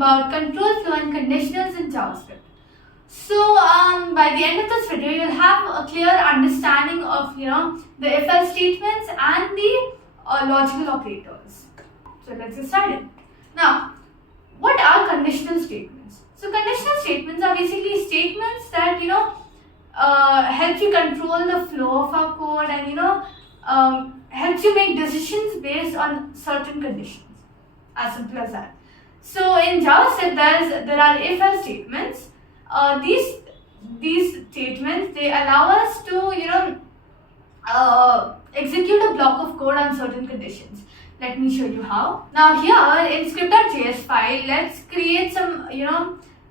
about control flow and conditionals in JavaScript. So by the end of this video, you'll have a clear understanding of the if-else statements and the logical operators. So let's get started. Now, what are conditional statements? So conditional statements are basically statements that help you control the flow of our code and helps you make decisions based on certain conditions. As simple as that. So in JavaScript, there are if-else statements. These statements, they allow us to execute a block of code on certain conditions. Let me show you how. Now here in script.js file, let's create some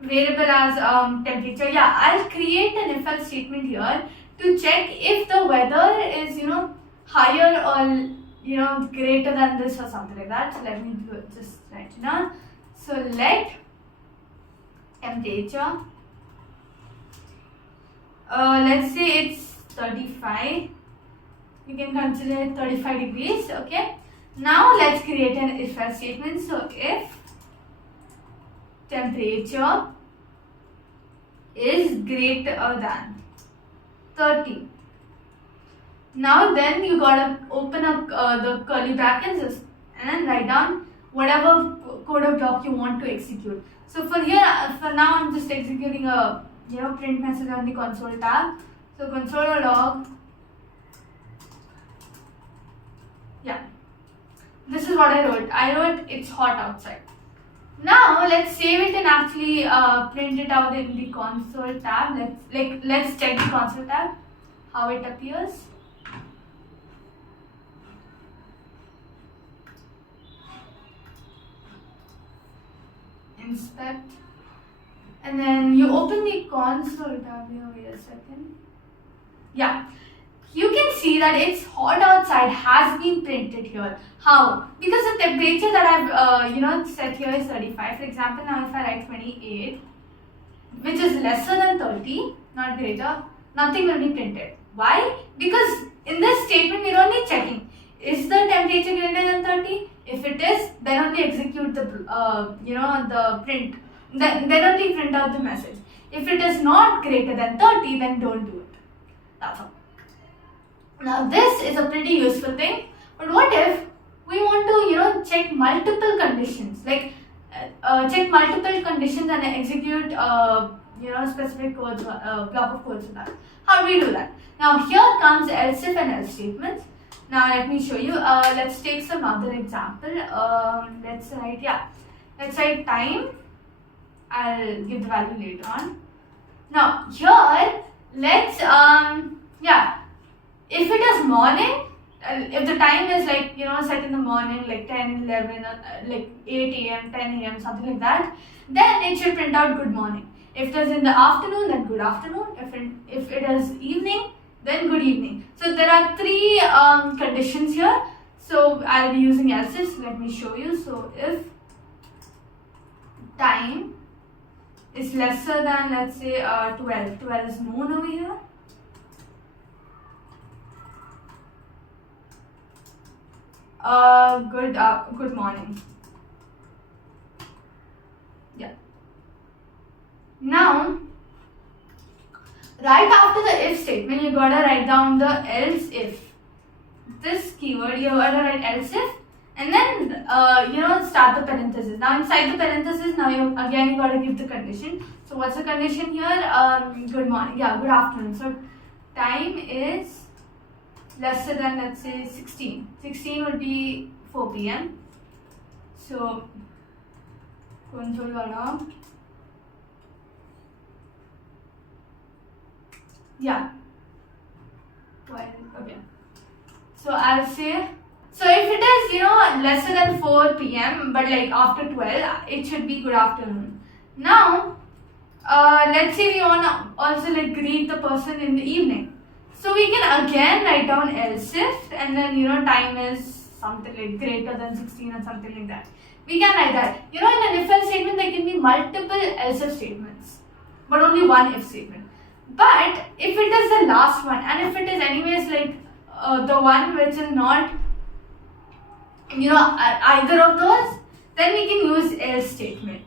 variable as temperature. Yeah, I'll create an if-else statement here to check if the weather is higher or greater than this or something like that. So let me just write it down. So let temperature, let's say it's 35. You can consider it 35 degrees. Okay. Now let's create an if-else statement. So if temperature is greater than 30. Now then you gotta open up the curly brackets and then write down whatever code or block you want to execute. So for now I'm just executing a print message on the console tab. So console.log. Yeah, this is what I wrote. I wrote it's hot outside. Now let's save it and actually print it out in the console tab. Let's check the console tab, how it appears. Inspect, and then you open the console tab here. Wait a second. Yeah, you can see that it's hot outside has been printed here. How? Because the temperature that I've set here is 35. For example, now if I write 28, which is lesser than 30, not greater, nothing will be printed. Why? Because in this statement we're only checking, is the temperature greater than 30? If it is, then only execute the the print. Then only print out the message. If it is not greater than 30, then don't do it. That's all. Now this is a pretty useful thing. But what if we want to check multiple conditions, like check multiple conditions and execute specific codes, block of codes for that? How do we do that? Now here comes else if and else statements. Now let me show you. Let's take some other example. Let's write time. I'll give the value later on. Now here, let's if it is morning, if the time is set in the morning, like 10, 11, like 8 a.m., 10 a.m., something like that, then it should print out good morning. If it is in the afternoon, then good afternoon. If it is evening, then good evening. So there are three conditions here. So I'll be using else if. Let me show you. So if time is lesser than, let's say 12. 12 is noon over here. Good morning. Yeah. Now, right after the if statement, you gotta write down the else if. This keyword, you gotta write else if, and then start the parenthesis. Now inside the parenthesis, now you gotta give the condition. So what's the condition here? Good morning. Yeah, good afternoon. So time is lesser than, let's say 16. 16 would be 4 p.m. So console.log. Yeah. Okay. So I'll say, so if it is lesser than 4 p.m. but like after 12, it should be good afternoon. Now let's say we wanna also greet the person in the evening. So we can again write down else if, and then time is something like greater than 16 or something like that. We can write that. In an if-else statement there can be multiple else if statements, but only one if statement. But if it is the last one, and if it is anyways the one which is not either of those, then we can use else statement.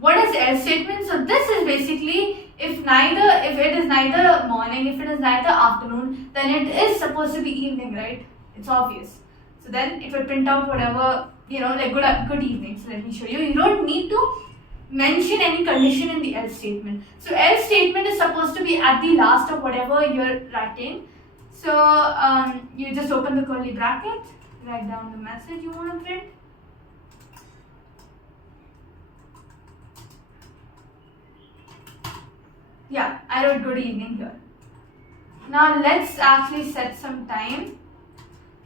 what is else statement? So this is basically if it is neither morning, if it is neither afternoon, then it is supposed to be evening, right? It's obvious. So then it will print out whatever, like good evening. So let me show you. You don't need to mention any condition in the else statement. So else statement is supposed to be at the last of whatever you're writing. So you just open the curly bracket, write down the message you want to print. Yeah, I wrote good evening here. Now let's actually set some time.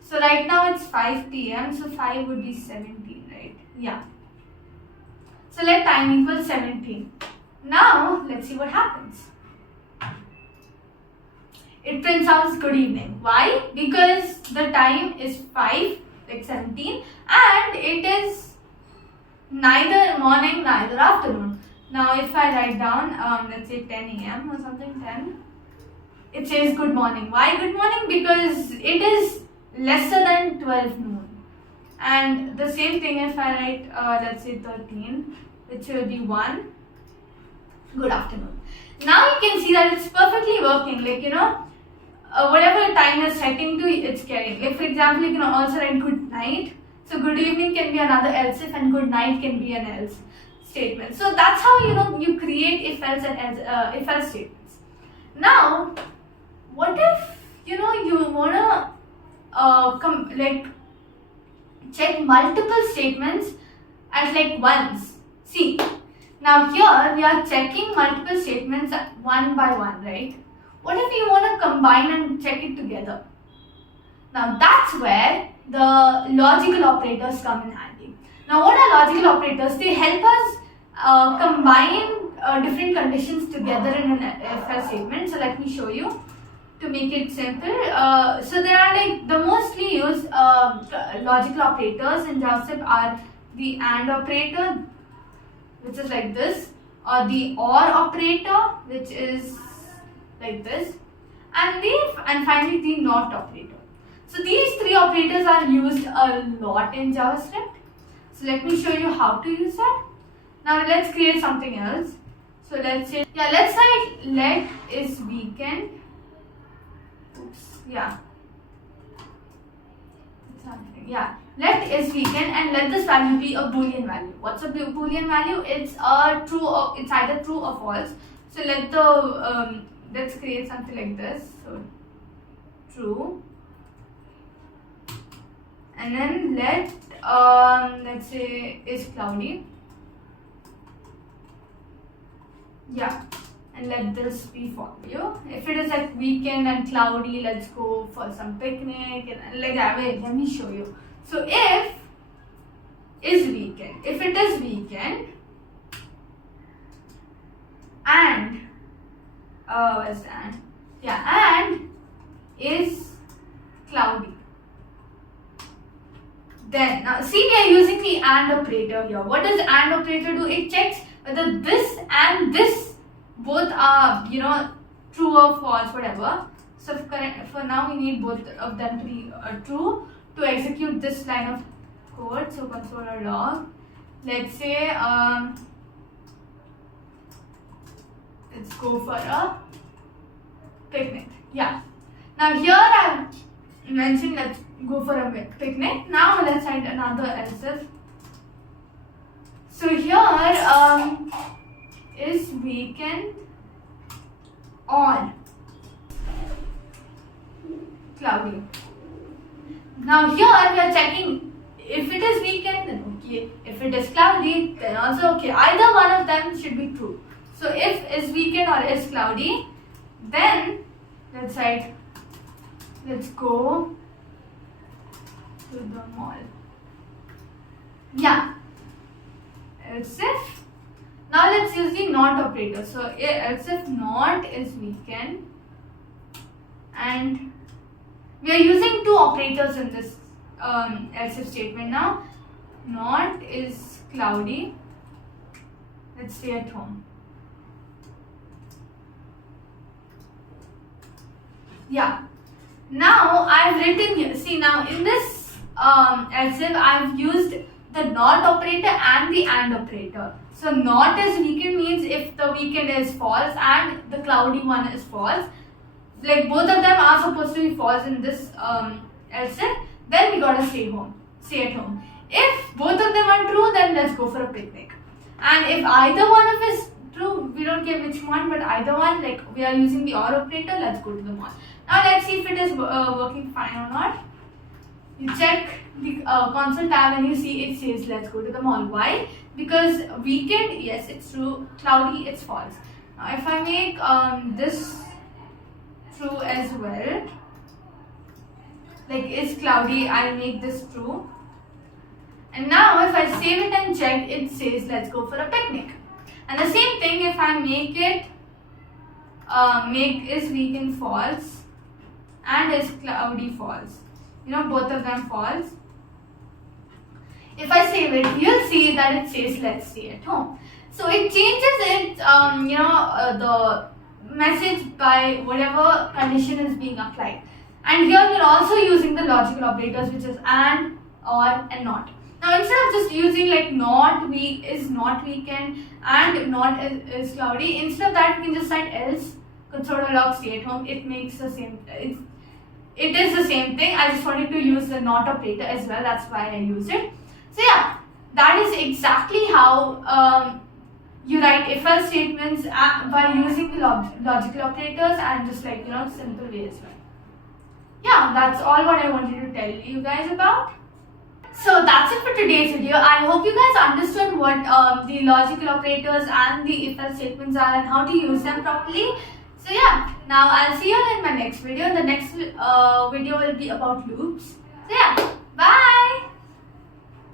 So right now it's 5 p.m. So 5 would be 17, right? Yeah. So let time equal 17. Now let's see what happens. It prints out good evening. Why? Because the time is 5, like 17, and it is neither morning, neither afternoon. Now if I write down, let's say 10 a.m. or something, 10, it says good morning. Why good morning? Because it is lesser than 12 noon. And the same thing if I write, let's say 13, which will be 1, good afternoon. Now you can see that it's perfectly working, whatever time you're setting to, it's carrying. Like for example, you can also write good night. So good evening can be another else if, and good night can be an else statement. So that's how you create if else and else, if else statements. Now, what if you wanna check multiple statements at once? See, now here we are checking multiple statements one by one, right? What if you want to combine and check it together? Now that's where the logical operators come in handy. Now what are logical operators? They help us combine different conditions together in an if else statement. So let me show you to make it simple. So there are the mostly used logical operators in JavaScript are the AND operator, which is like this, or the OR operator, which is like this, and finally the NOT operator. So these three operators are used a lot in JavaScript. So let me show you how to use that. Now let's create something else. So let's say, let's write let is weekend. Oops, let is weekend and let this value be a boolean value. What's a boolean value? It's it's either true or false. So let's create something like this. So true, and then let's say is cloudy. And let this be for you. If it is weekend and cloudy, let's go for some picnic and like that. Wait, let me show you. So if is weekend, if it is weekend and where's the and? And is cloudy. Then now see, we are using the AND operator here. What does AND operator do? It checks whether this and this both are true or false, whatever. So for now we need both of them to be true to execute this line of code. So console.log, let's say let's go for a picnic. Now here I mentioned let's go for a picnic. Now let's write another else if. So here is weekend or cloudy. Now here we are checking if it is weekend, then okay. If it is cloudy, then also okay. Either one of them should be true. So if is weekend or is cloudy, then let's go to the mall. Else if. Now let's use the NOT operator. So else if NOT is weekend, and we are using two operators in this else if statement now. NOT is cloudy. Let's stay at home. Now I've written here. See, now in this else if I've used the NOT operator and the AND operator. So not is weekend means if the weekend is false and the cloudy one is false, like both of them are supposed to be false in this else if, then we gotta stay at home. If both of them are true, then let's go for a picnic. And if either one of is true, we don't care which one, but either one, like we are using the or operator, let's go to the mall. Now let's see if it is working fine or not. You check the console tab and you see it says let's go to the mall. Why? Because weekend, yes, it's true. Cloudy, it's false. Now if I make this true as well, like it's cloudy, I'll make this true. And now if I save it and check, it says let's go for a picnic. And the same thing if I make it make is weekend false and is cloudy false. Both of them false. If I save it, you'll see that it says let's stay at home. So it changes it, the message by whatever condition is being applied. And here we're also using the logical operators, which is and, or, and not. Now instead of just using like not is not weekend and not is cloudy, instead of that we can just write else control.log stay at home. It makes the same. It is the same thing. I just wanted to use the not operator as well. That's why I used it. So yeah, that is exactly how you write if-else statements by using the logical operators and just like simple way as well. Yeah, that's all what I wanted to tell you guys about. So that's it for today's video. I hope you guys understood what the logical operators and the if-else statements are and how to use them properly. So yeah, now I'll see you in my next video. The next video will be about loops. So yeah.